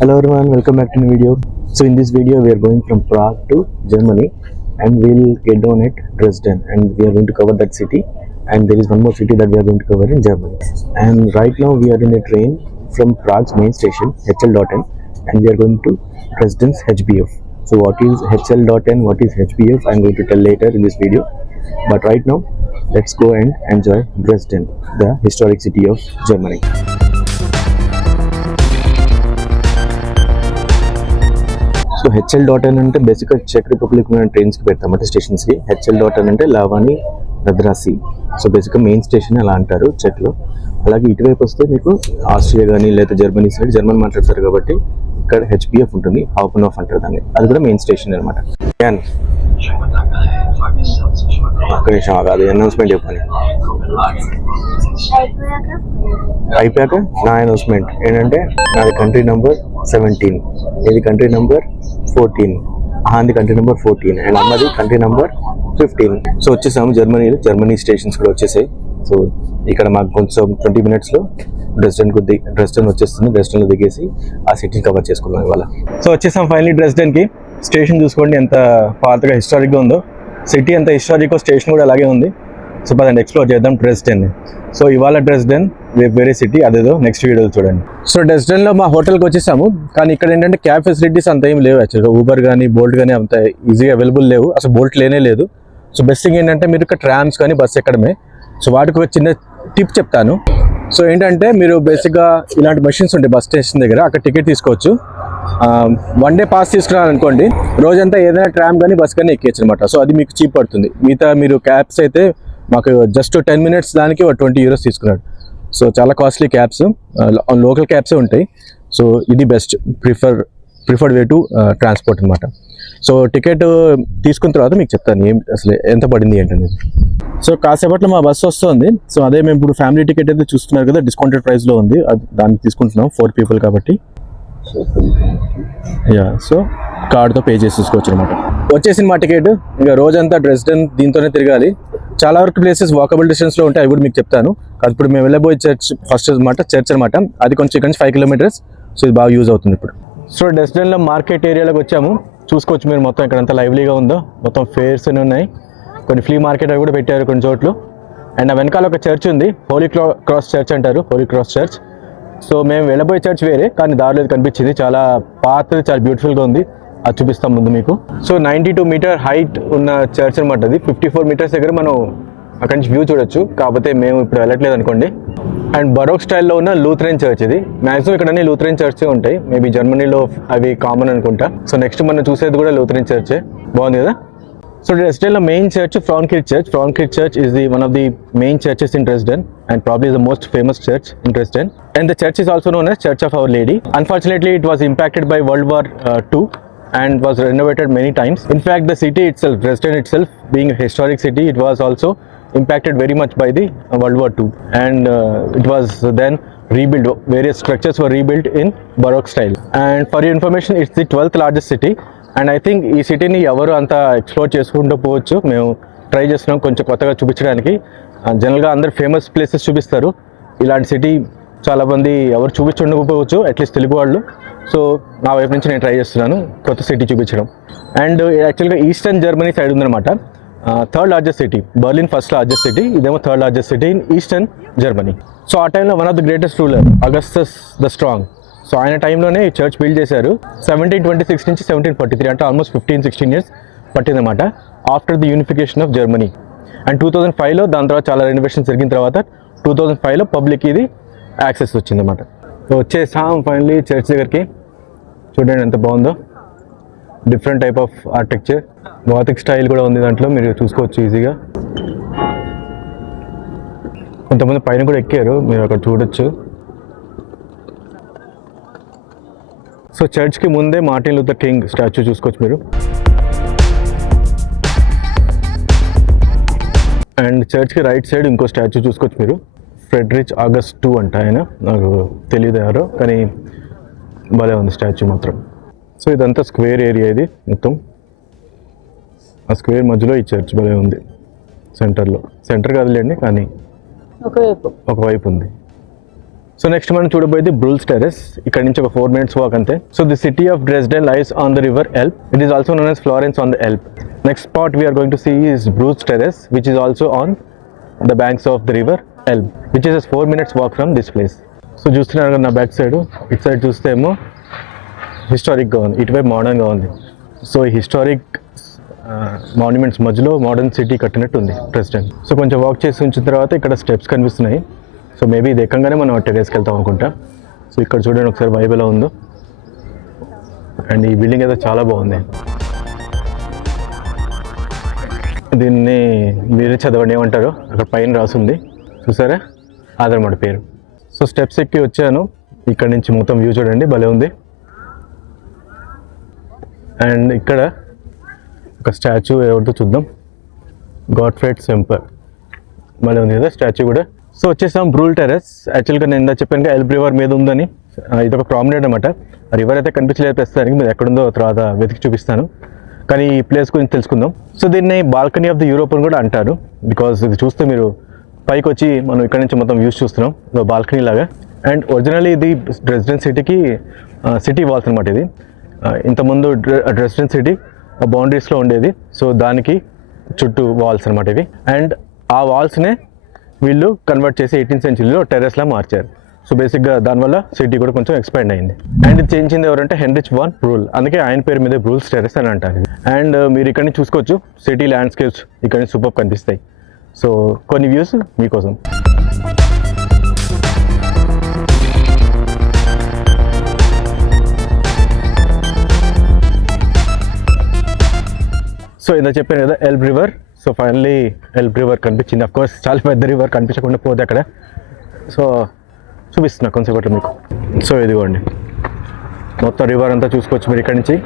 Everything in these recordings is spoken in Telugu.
Hello everyone, welcome back to the video. So in this video we are going from Prague to Germany and we'll get down at Dresden and we are going to cover that city, and there is one more city that we are going to cover in Germany. And right now we are in a train from Prague's main station HL.N and we are going to Dresden's HBF. So what is HL.N, what is HBF, I'm going to tell later in this video. But right now let's go and enjoy Dresden, the historic city of Germany. So HL.N అంటే బేసిక్గా చెక్ రిపబ్లిక్ మన ట్రైన్స్కి పెడతామంటే స్టేషన్స్కి. HL.N అంటే లావాని నద్రాసి. సో బేసిక్గా మెయిన్ స్టేషన్ అలా అంటారు చెక్లో. అలాగే ఇటువైపు వస్తే మీకు ఆస్ట్రియా కానీ లేదా జర్మనీ సైడ్ జర్మన్ మాట్లాడతారు కాబట్టి ఇక్కడ HBF ఉంటుంది, హాఫన్ ఆఫ్ అంటారు దాన్ని. అది కూడా మెయిన్ స్టేషన్ అనమాట. ఒక్క నిమిషం కాదు, అనౌన్స్మెంట్ చెప్పాలి. అయిపోయాక నా అనౌన్స్మెంట్ ఏంటంటే నాది కంట్రీ నెంబర్ 17, ఇది కంట్రీ నెంబర్ 14, ఆంది కంట్రీ నెంబర్ 14 అండ్ అమ్మది కంట్రీ నెంబర్ 15. సో వచ్చేసాము జర్మనీ స్టేషన్స్ కూడా వచ్చేసాయి. సో ఇక్కడ మాకు కొంచెం 20 minutesలో డ్రెస్డెన్ వచ్చేస్తుంది. డ్రెస్డెన్లో దిగేసి ఆ సిటీని కవర్ చేసుకున్నాం ఇవాళ. సో వచ్చేసాం ఫైనలీ డ్రెస్డెన్కి. స్టేషన్ చూసుకోండి ఎంత పాతగా హిస్టారిక్గా ఉందో. సిటీ ఎంత హిస్టారిక్, స్టేషన్ కూడా అలాగే ఉంది. సో పదండి ఎక్స్ప్లోర్ చేద్దాం డ్రెస్డెన్. సో ఇవాళ డ్రెస్డెన్, రేపు వేరే సిటీ, అదేదో నెక్స్ట్ వీడియోలో చూడండి. సో డ్రెస్డెన్లో మా హోటల్కి వచ్చేసాము, కానీ ఇక్కడ ఏంటంటే క్యాబ్ ఫెసిలిటీస్ అంత ఏం లేవు. యాక్చువల్గా ఊబర్ కానీ బోల్ట్ కానీ అంత ఈజీగా అవైలబుల్ లేవు, అసలు బోల్ట్ లేనే లేదు. సో బెస్ట్ థింగ్ ఏంటంటే మీరు ఇక్కడ ట్రామ్స్ కానీ బస్ ఎక్కడమే. సో వాటికి ఒక చిన్న టిప్ చెప్తాను. సో ఏంటంటే మీరు బేసిక్గా ఇలాంటి మెషిన్స్ ఉంటాయి బస్ స్టేషన్ దగ్గర, అక్కడ టికెట్ తీసుకోవచ్చు. 1 day పాస్ తీసుకున్నాను అనుకోండి, రోజంతా ఏదైనా ట్రామ్ కానీ బస్ కానీ ఎక్కేయచ్చు అనమాట. సో అది మీకు చీప్ పడుతుంది. మిగతా మీరు క్యాబ్స్ అయితే మాకు జస్ట్ 10 minutes దానికి 20 euros తీసుకున్నాడు. సో చాలా కాస్ట్లీ క్యాబ్స్, లోకల్ క్యాబ్సే ఉంటాయి. సో ఇది best preferred way to transport అనమాట. సో టికెట్ తీసుకున్న తర్వాత మీకు చెప్తాను అసలు ఎంత పడింది ఏంటనేది. సో కాసేపట్లో మా బస్సు వస్తుంది. సో అదే మేము ఇప్పుడు ఫ్యామిలీ టికెట్ అయితే చూస్తున్నారు కదా, డిస్కౌంటెడ్ ప్రైస్లో ఉంది, దాన్ని తీసుకుంటున్నాం 4 people కాబట్టి. సో కార్డ్తో పే చేసేసుకోవచ్చు అనమాట. వచ్చేసింది మా టికెట్. ఇంకా రోజంతా డ్రెస్డెన్ దీంతోనే తిరగాలి. చాలా వరకు ప్లేసెస్ వాకబుల్ డిస్టెన్స్లో ఉంటాయి, అవి కూడా మీకు చెప్తాను. ఇప్పుడు మేము వెళ్ళబోయే చర్చ్ అనమాట. అది కొంచెం ఇక్కడ నుంచి 5 kilometers. సో ఇది బాగా యూజ్ అవుతుంది ఇప్పుడు. సో డ్రెస్డెన్లో మార్కెట్ ఏరియాలోకి వచ్చాము. చూసుకోవచ్చు మీరు మొత్తం ఇక్కడ అంతా లైవ్లీగా ఉందో. మొత్తం ఫేర్స్ అని ఉన్నాయి, కొన్ని ఫ్లీ మార్కెట్ అవి కూడా పెట్టారు కొన్ని చోట్లు. అండ్ ఆ వెనకాల ఒక చర్చ్ ఉంది, హోలీ క్రాస్ చర్చ్ అంటారు, హోలీ క్రాస్ చర్చ్. సో మేము వెళ్ళబోయే చర్చ్ వేరే, కానీ దారిలో కనిపించింది, చాలా పాతది, చాలా బ్యూటిఫుల్గా ఉంది. అది చూపిస్తాం ముందు మీకు. సో 92 meter హైట్ ఉన్న చర్చ్ అనమాట. అది 54 meters దగ్గర మనం అక్కడి నుంచి వ్యూ చూడొచ్చు. కాకపోతే మేము ఇప్పుడు వెళ్ళట్లేదు అనుకోండి. అండ్ బరోక్ స్టైల్లో ఉన్న లూథరన్ చర్చ్ ఇది. మ్యాక్సిమం ఇక్కడ అన్ని లూథరన్ చర్చే ఉంటాయి, మేబీ జర్మనీలో అవి కామన్ అనుకుంటా. సో నెక్స్ట్ మనం చూసేది కూడా లూథరన్ చర్చే. బాగుంది కదా. సో డ్రెస్డెన్లో main church Frankfurt Church is one of the main churches in Dresden and probably the most famous church in Dresden. And the church is also known as Church of Our Lady. Unfortunately, it was impacted by World War II and was renovated many times. In fact, the city itself, Dresden itself, being a historic city, it was also impacted very much by the World War II. And it was then rebuilt. Various structures were rebuilt in Baroque style. And for your information, it's the 12th largest city. And I think ఈ సిటీని ఎవరు అంతా ఎక్స్ప్లోర్ చేసుకుంటూ పోవచ్చు. మేము ట్రై చేస్తున్నాం కొంచెం కొత్తగా చూపించడానికి. జనరల్గా అందరు ఫేమస్ ప్లేసెస్ చూపిస్తారు, ఇలాంటి సిటీ చాలామంది ఎవరు చూపించుండకపోవచ్చు, అట్లీస్ట్ తెలుగు వాళ్ళు. సో నా వైపు నుంచి నేను ట్రై చేస్తున్నాను కొత్త సిటీ చూపించడం. అండ్ యాక్చువల్గా ఈస్టర్న్ జర్మనీ సైడ్ ఉందన్నమాట. 3rd largest city, Berlin 1st largest city, ఇదేమో 3rd largest city in eastern Germany. So ఆ టైంలో one of the greatest ruler Augustus the strong, so ఆయన టైంలోనే ఈ చర్చ్ బిల్డ్ చేశారు. 1726 నుంచి 1743, అంటే ఆల్మోస్ట్ 15-16 years పట్టిందన్నమాట after the unification of Germany. And 2005లో దాని తర్వాత చాలా రెనోవేషన్ జరిగిన తర్వాత 2005లో పబ్లిక్ ఇది యాక్సెస్ వచ్చిందన్నమాట. వచ్చేసాం ఫైనలీ చర్చ్ దగ్గరికి. చూడండి ఎంత బాగుందో, different type of architecture, gothic style కూడా ఉంది దాంట్లో, మీరు చూసుకోవచ్చు ఈజీగా. కొంతమంది పైన కూడా ఎక్కారు, మీరు అక్కడ చూడొచ్చు. సో చర్చ్కి ముందే మార్టిన్ లూథర్ కింగ్ స్టాచ్యూ చూసుకోవచ్చు మీరు. అండ్ చర్చ్కి రైట్ సైడ్ ఇంకో స్టాచ్యూ చూసుకోవచ్చు మీరు, ఫ్రెడరిక్ ఆగస్ట్ II అంట ఆయన, నాకు తెలియదు ఎవరో, కానీ భలే ఉంది స్టాచ్యూ మాత్రం. సో ఇదంతా స్క్వేర్ ఏరియా, ఇది మొత్తం ఆ స్క్వేర్ మధ్యలో ఈ చర్చ్ భలే ఉంది. సెంటర్ కాదులేండి, కానీ ఒకవైపు ఉంది. సో నెక్స్ట్ మనం చూడబోయేది బ్రూల్స్ టెర్రస్. ఇక్కడ నుంచి ఒక 4 minutes వాక్ అంతే. So the city of Dresden lies on the river Elbe. It is also known as Florence on the Elbe. Next spot we are going to see is Bruhl's terrace which is also on the banks of the river Elbe which is 4 minutes walk from this place. So చూస్తున్నారు కదా నా బ్యాక్ సైడ్, ఇటు సైడ్ చూస్తే ఏమో హిస్టారిక్గా ఉంది, ఇటువైపు మోడర్న్గా ఉంది. సో ఈ హిస్టారిక్ మాన్యుమెంట్స్ మధ్యలో మోడర్న్ సిటీ కట్టినట్టు ఉంది ప్రెసిడెంట్. సో కొంచెం వాక్ చేసి ఉంచిన తర్వాత ఇక్కడ స్టెప్స్ కనిపిస్తున్నాయి. సో మేబీ ఇది ఎక్కగానే మనం టెర్రస్కి వెళ్తాం అనుకుంటా. సో ఇక్కడ చూడండి ఒకసారి వైబ్ ఎలా ఉందో. అండ్ ఈ బిల్డింగ్ అయితే చాలా బాగుంది. దీన్ని మీరే చదవండి ఏమంటారు, అక్కడ పైన రాసుంది చూసారా, అదనమాట పేరు. సో స్టెప్స్ ఎక్కి వచ్చాను, ఇక్కడ నుంచి మొత్తం వ్యూ చూడండి భలే ఉంది. అండ్ ఇక్కడ ఒక స్టాచ్యూ ఎవరితో చూద్దాం, గాడ్ఫ్రెడ్ సెంపర్ భలే ఉంది కదా స్టాచ్యూ కూడా. సో వచ్చేసాం బ్రూల్ టెర్రస్. యాక్చువల్గా నేను ఇందా చెప్పాను ఎల్బ్ రివర్ మీద ఉందని. ఇది ఒక ప్రామినెంట్ అనమాట. ఆ రివర్ అయితే కనిపించలేదు ప్రస్తుతానికి, మీరు ఎక్కడుందో తర్వాత వెతికి చూపిస్తాను. కానీ ఈ ప్లేస్ గురించి తెలుసుకుందాం. సో దీన్ని బాల్కనీ ఆఫ్ ది యూరోప్ అని కూడా అంటారు. బికాజ్ ఇది చూస్తే మీరు పైకి వచ్చి మనం ఇక్కడ నుంచి మొత్తం వ్యూస్ చూస్తున్నాం బాల్కనీ లాగా. అండ్ ఒరిజినల్లీ ఇది డ్రెస్డెన్ సిటీకి సిటీ వాల్స్ అనమాట. ఇది ఇంతకుముందు డ్రెస్డెన్ సిటీ బౌండరీస్లో ఉండేది. సో దానికి చుట్టూ వాల్స్ అనమాట ఇవి. అండ్ ఆ వాల్స్నే వీళ్ళు కన్వర్ట్ చేసి 18th centuryలో టెర్రస్లా మార్చారు. సో బేసిక్గా దానివల్ల సిటీ కూడా కొంచెం ఎక్స్పాండ్ అయింది. అండ్ ఇది చేయించింది ఎవరంటే హెన్రిచ్ వాన్ బ్రూల్, అందుకే ఆయన పేరు మీద బ్రూల్స్ టెర్రస్ అని అంటారు. అండ్ మీరు ఇక్కడ నుంచి చూసుకోవచ్చు సిటీ ల్యాండ్స్కేప్స్ ఇక్కడ నుంచి సూపర్ కనిపిస్తాయి. సో కొన్ని వ్యూస్ మీకోసం. సో ఇందా చెప్పాను కదా ఎల్బ్ రివర్. సో ఫైనల్లీ ఎల్బ్ రివర్ కనిపించింది. అఫ్కోర్స్ చాలా పెద్ద రివర్, కనిపించకుండా పోతే అక్కడ. సో చూపిస్తున్నా కొంచెంసేపట్లో మీకు. సో ఇదిగోండి మొత్తం రివర్ అంతా చూసుకోవచ్చు మీరు ఇక్కడ నుంచి.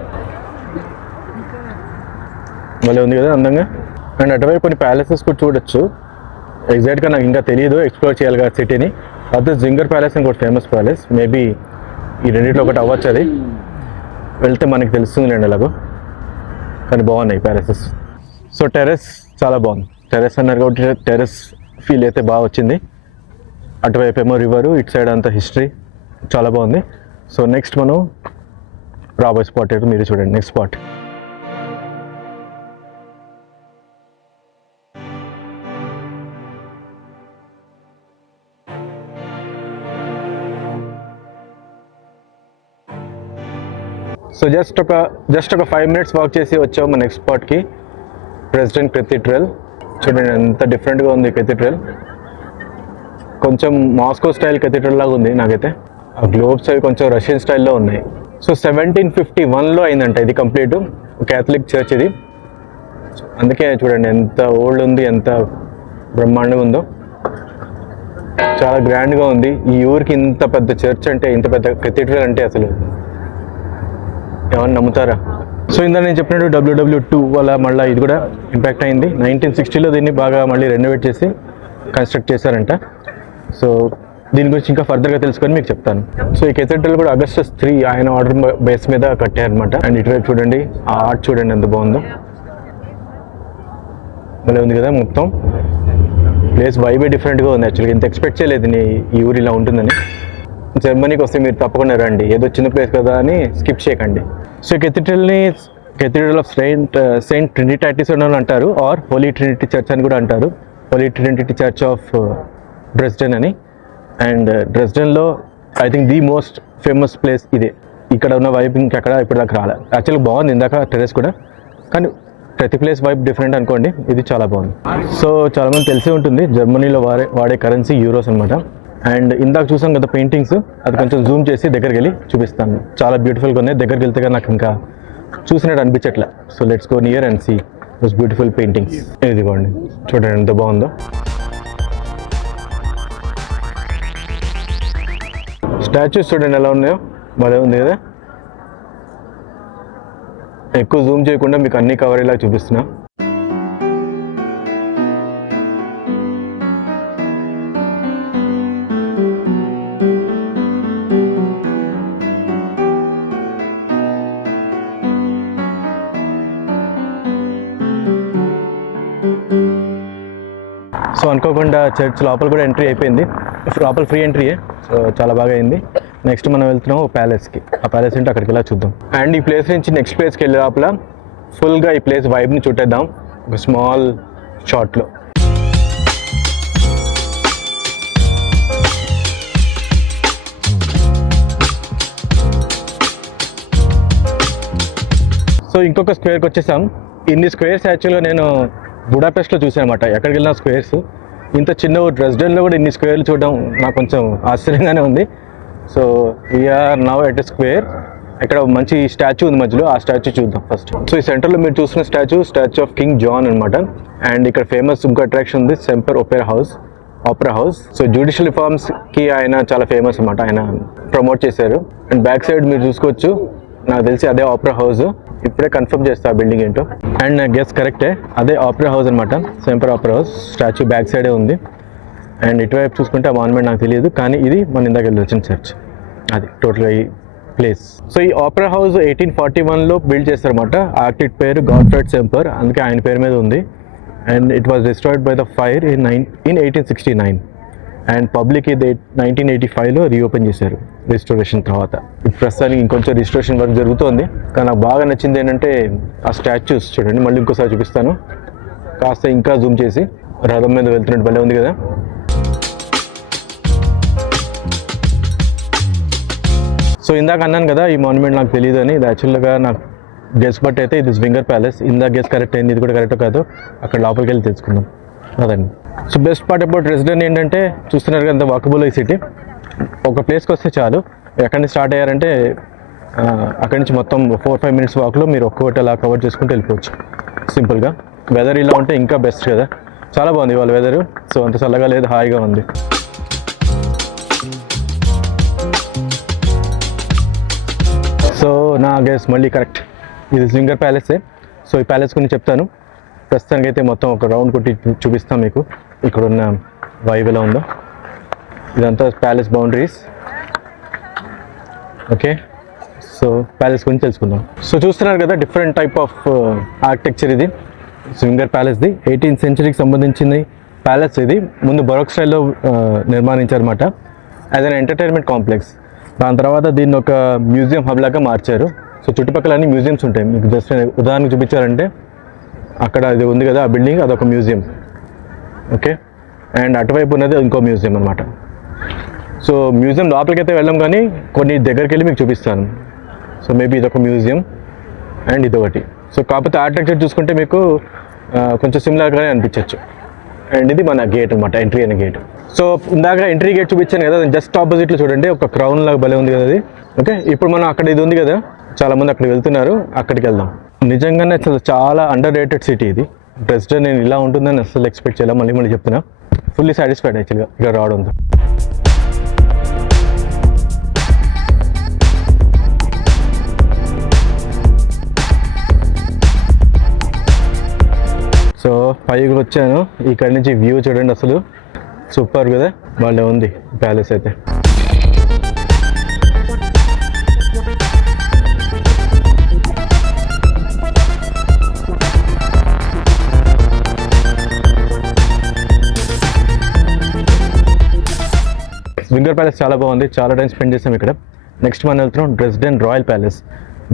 భలే ఉంది కదా అందంగా. అండ్ అటువైపు కొన్ని ప్యాలెసెస్ కూడా చూడొచ్చు. ఎగ్జాక్ట్గా నాకు ఇంకా తెలియదు, ఎక్స్ప్లోర్ చేయాలి కదా సిటీని. అదే జింగర్ ప్యాలెస్ అని కూడా ఫేమస్ ప్యాలెస్. మేబీ ఈ రెండింటిలో ఒకటి అవ్వచ్చు, అది వెళ్తే మనకి తెలుస్తుంది లేండి ఎలాగో. కానీ బాగున్నాయి ప్యాలెసెస్. సో టెర్రస్ చాలా బాగుంది. టెర్రస్ అన్నారు కాబట్టి టెర్రస్ ఫీల్ అయితే బాగా వచ్చింది. అటువైపు ఏమో రివరు, ఇటు సైడ్ అంతా హిస్టరీ, చాలా బాగుంది. సో నెక్స్ట్ మనం రాబోయే స్పాట్ అయితే మీరు చూడండి. నెక్స్ట్ స్పాట్ సో జస్ట్ ఒక 5 minutes వాక్ చేసి వచ్చాము మన నెక్స్ట్ స్పాట్కి, ప్రెసిడెంట్ కెథీడ్రల్. చూడండి ఎంత డిఫరెంట్గా ఉంది కెథీడ్రల్. కొంచెం మాస్కో స్టైల్ కెథీడ్రల్ లాగా ఉంది నాకైతే. ఆ గ్లోబ్స్ అవి కొంచెం రష్యన్ స్టైల్లో ఉన్నాయి. సో 1751లో అయిందంట ఇది కంప్లీట్. క్యాథలిక్ చర్చ్ ఇది, అందుకే చూడండి ఎంత ఓల్డ్ ఉంది, ఎంత బ్రహ్మాండంగా ఉందో. చాలా గ్రాండ్గా ఉంది. ఈ ఊరికి ఇంత పెద్ద చర్చ్ అంటే, ఇంత పెద్ద కెథీడ్రల్ అంటే అసలు ఏమన్నా నమ్ముతారా? సో ఇందా నేను చెప్పినట్టు WW2 వల్ల మళ్ళీ ఇది కూడా ఇంపాక్ట్ అయింది. 1960లో దీన్ని బాగా మళ్ళీ రెనోవేట్ చేసి కన్స్ట్రక్ట్ చేశారంట. సో దీని గురించి ఇంకా ఫర్దర్గా తెలుసుకొని మీకు చెప్తాను. సో ఈ కెథీడ్రల్ కూడా Augustus 3 ఆయన ఆర్డర్ బేస్ మీద కట్టారనమాట. అండ్ ఇటువైపు చూడండి ఆ ఆర్ట్ చూడండి ఎంత బాగుందో, భలే ఉంది కదా. మొత్తం ప్లేస్ వైబే డిఫరెంట్గా ఉంది. యాక్చువల్గా ఇంత ఎక్స్పెక్ట్ చేయలేదు ఈ ఊరు ఇలా ఉంటుందని. జర్మనీకి వస్తే మీరు తప్పకుండా రండి, ఏదో చిన్న ప్లేస్ కదా అని స్కిప్ చేయకండి. సో కెథీడ్రల్ని కెథీడ్రల్ ఆఫ్ సెయింట్ ట్రినిటాటిస్ అని అంటారు, ఆర్ హోలీ ట్రినిటీ చర్చ్ అని కూడా అంటారు. Holy Trinity Church of Dresden అని. అండ్ డ్రెస్డెన్లో I think the most famous place ఇదే. ఇక్కడ ఉన్న వైబ్ ఇంకెక్కడ ఇప్పటిదాకా రాలే. యాక్చువల్గా బాగుంది ఇందాక టెర్రస్ కూడా, కానీ ప్రతి ప్లేస్ వైబ్ డిఫరెంట్ అనుకోండి. ఇది చాలా బాగుంది. సో చాలామంది తెలిసే ఉంటుంది జర్మనీలో వాడే కరెన్సీ యూరోస్ అనమాట. అండ్ ఇందాక చూసాం కదా పెయింటింగ్స్, అది కొంచెం జూమ్ చేసి దగ్గరికి వెళ్ళి చూపిస్తాను. చాలా బ్యూటిఫుల్గా ఉన్నాయి. దగ్గరికి వెళ్తే నాకు ఇంకా చూసినట్టు అనిపించట్లే. So let's go near and see those beautiful paintings. ఇదిగోండి చూడండి ఎంత బాగుందో. స్టాచ్యూస్ చూడండి ఎలా ఉన్నాయో, భలే ఉంది కదా. ఎక్కువ జూమ్ చేయకుండా మీకు అన్ని కవర్ అయ్యేలా చూపిస్తున్నా. సో అనుకోకుండా చర్చ్ లోపల కూడా ఎంట్రీ అయిపోయింది. లోపల ఫ్రీ ఎంట్రీయే, సో చాలా బాగా అయింది. నెక్స్ట్ మనం వెళ్తున్నాం ప్యాలెస్కి. ఆ ప్యాలెస్ ఏంటో అక్కడికి వెళ్ళా చూద్దాం. అండ్ ఈ ప్లేస్ నుంచి నెక్స్ట్ ప్లేస్కి వెళ్ళే లోపల ఫుల్గా ఈ ప్లేస్ వైబ్ని చుట్టేద్దాం ఒక స్మాల్ షాట్లో. సో ఇంకొక స్క్వేర్కి వచ్చేసాం. ఇన్ని స్క్వేర్స్ యాక్చువల్గా నేను బుడాపెస్ట్లో చూసాను అనమాట. ఎక్కడికి వెళ్ళిన స్క్వేర్స్ ఇంత చిన్న డ్రెస్డెన్లో కూడా ఇన్ని స్క్వేర్లు చూడడం నాకు కొంచెం ఆశ్చర్యంగానే ఉంది. So we are now at a square. ఇక్కడ మంచి స్టాచ్యూ ఉంది మధ్యలో, ఆ స్టాచ్యూ చూద్దాం ఫస్ట్. సో ఈ సెంటర్లో మీరు చూస్తున్న స్టాచ్యూ ఆఫ్ కింగ్ జాన్ అనమాట. అండ్ ఇక్కడ ఫేమస్ ఇంకో అట్రాక్షన్ ఉంది, సెంపర్ ఆపరా హౌస్. సో జ్యుడిషియల్ రిఫార్మ్స్కి ఆయన చాలా ఫేమస్ అనమాట, ఆయన ప్రమోట్ చేశారు. అండ్ బ్యాక్ సైడ్ మీరు చూసుకోవచ్చు, నాకు తెలిసి అదే ఆపరా హౌస్. ఇప్పుడే కన్ఫర్మ్ చేస్తా ఆ బిల్డింగ్ ఏంటో. అండ్ నా గెస్ కరెక్టే, అదే ఆపరా హౌస్ అనమాట, సెంపర్ ఆపరా హౌస్. స్టాచ్యూ బ్యాక్ సైడే ఉంది. అండ్ ఇటువైపు చూసుకుంటే ఆ మాన్యుమెంట్ నాకు తెలియదు, కానీ ఇది మన ఇందాక వెళ్ళి వచ్చిన చర్చ్, అది టోటల్గా ఈ ప్లేస్. సో ఈ ఆపరా హౌస్ 1841లో బిల్డ్ చేస్తారన్నమాట. ఆర్కిటెక్ట్ పేరు గాడ్ఫ్రెడ్ సెంపర్, అందుకే ఆయన పేరు మీద ఉంది. And it was destroyed by the fire in 1869. And public ఇది 1985లో రీఓపెన్ చేశారు రిస్టోరేషన్ తర్వాత. ప్రస్తుతానికి ఇంకొంచెం రిస్టోరేషన్ వర్క్ జరుగుతుంది. కానీ నాకు బాగా నచ్చింది ఏంటంటే ఆ స్టాచ్యూస్ చూడండి. మళ్ళీ ఇంకోసారి చూపిస్తాను, కాస్త ఇంకా జూమ్ చేసి. రథం మీద వెళ్తున్నట్టు భలే ఉంది కదా. సో ఇందాక అన్నాను కదా ఈ మాన్యుమెంట్ నాకు తెలియదు అని. ఇది యాక్చువల్గా నాకు గెస్ బట్ అయితే ఇది స్వింగర్ ప్యాలెస్. ఇందాక గెస్ కరెక్ట్ అయింది, ఇది కూడా కరెక్ట్ కాదు. అక్కడ లోపలికి వెళ్ళి తెలుసుకుందాం అదండి. So best part about resident ఏంటంటే చూస్తున్నారు కదా, వాకబుల్ ఈ సిటీ. ఒక ప్లేస్కి వస్తే చాలు. ఎక్కడి నుంచి స్టార్ట్ అయ్యారంటే అక్కడి నుంచి మొత్తం 4-5 minutes వాక్లో మీరు ఒక్కొక్కటి అలా కవర్ చేసుకుంటూ వెళ్ళిపోవచ్చు సింపుల్గా. వెదర్ ఇలా ఉంటే ఇంకా బెస్ట్ కదా. చాలా బాగుంది ఇవాళ వెదరు. సో అంత చల్లగా లేదు, హాయిగా ఉంది. సో నా గెస్ మళ్ళీ కరెక్ట్, ఇది స్వింగర్ ప్యాలెసే. సో ఈ ప్యాలెస్ గురించి చెప్తాను. ప్రస్తుతానికి అయితే మొత్తం ఒక రౌండ్ కొట్టి చూపిస్తాం మీకు, ఇక్కడున్న వైబ్ ఎలా ఉందో. ఇదంతా palace boundaries. Okay, so palace గురించి తెలుసుకుందాం. సో చూస్తున్నారు కదా, డిఫరెంట్ టైప్ ఆఫ్ ఆర్కిటెక్చర్ ఇది స్వింగర్ ప్యాలెస్ది. 18th centuryకి సంబంధించింది ప్యాలెస్ ఇది. ముందు బరోక్ స్టైల్లో నిర్మాణించారన్నమాట యాజ్ అన్ ఎంటర్టైన్మెంట్ కాంప్లెక్స్. దాని తర్వాత దీన్ని ఒక మ్యూజియం హబ్ లాగా మార్చారు. సో చుట్టుపక్కల అన్ని మ్యూజియంస్ ఉంటాయి. మీకు జస్ట్ ఉదాహరణకు చూపించారంటే అక్కడ ఇది ఉంది కదా, ఆ బిల్డింగ్ అదొక మ్యూజియం. ఓకే, అండ్ అటువైపు ఉన్నది ఇంకో మ్యూజియం అనమాట. సో మ్యూజియం లోపలికి అయితే వెళ్ళాం, కానీ కొన్ని దగ్గరికి వెళ్ళి మీకు చూపిస్తాను. సో మేబీ ఇదొక మ్యూజియం అండ్ ఇదొకటి. సో కాకపోతే ఆర్కిటెక్చర్ చూసుకుంటే మీకు కొంచెం సిమిలర్గానే అనిపించవచ్చు. అండ్ ఇది మన గేట్ అనమాట, ఎంట్రీ అనే గేట్. సో ఇందాక ఎంట్రీ గేట్ చూపించాను కదా, జస్ట్ ఆపోజిట్లో చూడండి ఒక క్రౌన్ లాగా భలే ఉంది కదా అది. ఓకే, ఇప్పుడు మనం అక్కడ ఇది ఉంది కదా, చాలామంది అక్కడికి వెళ్తున్నారు, అక్కడికి వెళ్దాం. నిజంగానే అసలు చాలా అండర్ రేటెడ్ సిటీ ఇది. డ్రెస్డెన్ నేను ఇలా ఉంటుందని అసలు ఎక్స్పెక్ట్ చేయాలి. మళ్ళీ చెప్తున్నా, ఫుల్లీ సాటిస్ఫైడ్ యాక్చువల్గా ఇక్కడ రావడంతో. సో పైకి వచ్చాను, ఇక్కడి నుంచి వ్యూ చూడండి, అసలు సూపర్ కదా, వాళ్ళే ఉంది ప్యాలెస్ అయితే. స్వింగర్ ప్యాలెస్ చాలా బాగుంది, చాలా టైం స్పెండ్ చేసాం ఇక్కడ. నెక్స్ట్ మనం వెళ్తున్నాం డ్రెస్డెన్ రాయల్ ప్యాలెస్.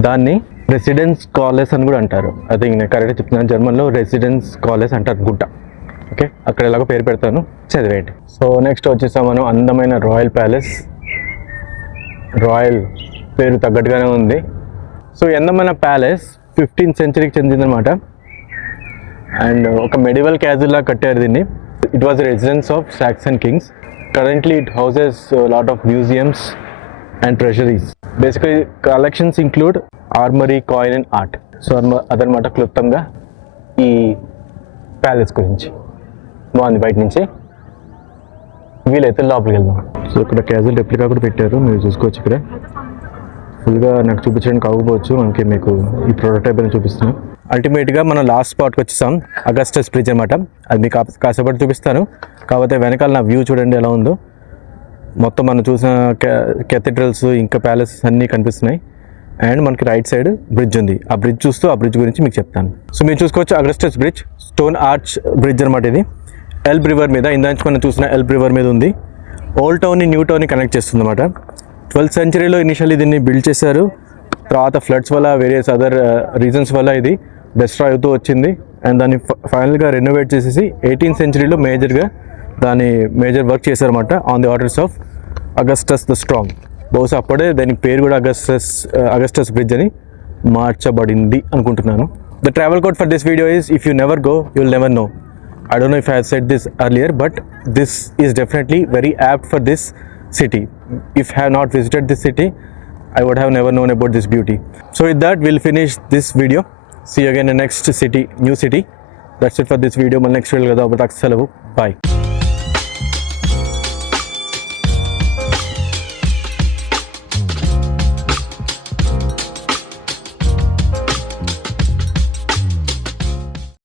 దాన్ని రెసిడెన్స్ కాలేజ్ అని కూడా అంటారు. అది నేను కరెక్ట్గా చెప్తున్నాను, జర్మన్లో రెసిడెన్స్ కాలేజ్ అంటారు గుట్ట. ఓకే, అక్కడ ఎలాగో పేరు పెడతాను, చదివేయండి. సో నెక్స్ట్ వచ్చేసాం మనం అందమైన రాయల్ ప్యాలెస్. రాయల్ పేరు తగ్గట్టుగానే ఉంది. సో అందమైన ప్యాలెస్ 15th centuryకి చెందిందనమాట. అండ్ ఒక మెడివల్ క్యాజిల్ లాగా కట్టారు దీన్ని. It was residence of Saxon Kings. Currently it houses a lot of museums and treasuries. Basically collections include armory, coin and art. So అదనమాట క్లుప్తంగా ఈ ప్యాలెస్ గురించి. బాగుంది బయట నుంచి. వీలైతే లోపలికి వెళ్దాం. సో ఇక్కడ క్యాజువల్ రెప్లికా కూడా పెట్టారు, మీరు చూసుకోవచ్చు. ఇక్కడ ఫుల్గా నాకు చూపించడానికి కాకపోవచ్చు, మనకి మీకు ఈ ప్రోటోటైప్ అని చూపిస్తున్నాను. అల్టిమేట్గా మనం లాస్ట్ స్పాట్కి వచ్చేసాం, అగస్టస్ బ్రిడ్జ్ అనమాట. అది మీకు కాసేపటి చూపిస్తాను. కాకపోతే వెనకాల నా వ్యూ చూడండి ఎలా ఉందో. మొత్తం మనం చూసిన కెథీడ్రల్స్ ఇంకా ప్యాలెసెస్ అన్నీ కనిపిస్తున్నాయి. అండ్ మనకి రైట్ సైడ్ బ్రిడ్జ్ ఉంది. ఆ బ్రిడ్జ్ చూస్తూ ఆ బ్రిడ్జ్ గురించి మీకు చెప్తాను. సో మీరు చూసుకోవచ్చు Augustus bridge, stone arch bridge అనమాట. ఇది ఎల్బ్ రివర్ మీద, ఇందాక మనం చూసిన ఎల్బ్ రివర్ మీద ఉంది. ఓల్డ్ టౌన్ని న్యూ టౌన్ని కనెక్ట్ చేస్తుంది అనమాట. 12th సెంచరీలో ఇనిషియల్లీ దీన్ని బిల్డ్ చేశారు. తర్వాత ఫ్లడ్స్ వల్ల వేరియస్ అదర్ రీజన్స్ వల్ల ఇది డిస్ట్రాయ్ అవుతూ వచ్చింది. అండ్ దాన్ని ఫైనల్గా రెనోవేట్ చేసేసి 18th సెంచరీలో మేజర్ వర్క్ చేశారన్నమాట on the orders of Augustus the strong. బహుశా అప్పుడే దానికి పేరు కూడా అగస్టస్ బ్రిడ్జ్ అని మార్చబడింది అనుకుంటున్నాను. The travel code for this video is if you never go you will never know. I don't know if I have said this earlier, but this is definitely very apt for this city. If I have not visited this city, I would have never known about this beauty. So with that, we'll finish this video. See you again in the next city, new city. That's it for this video. Next video, bye.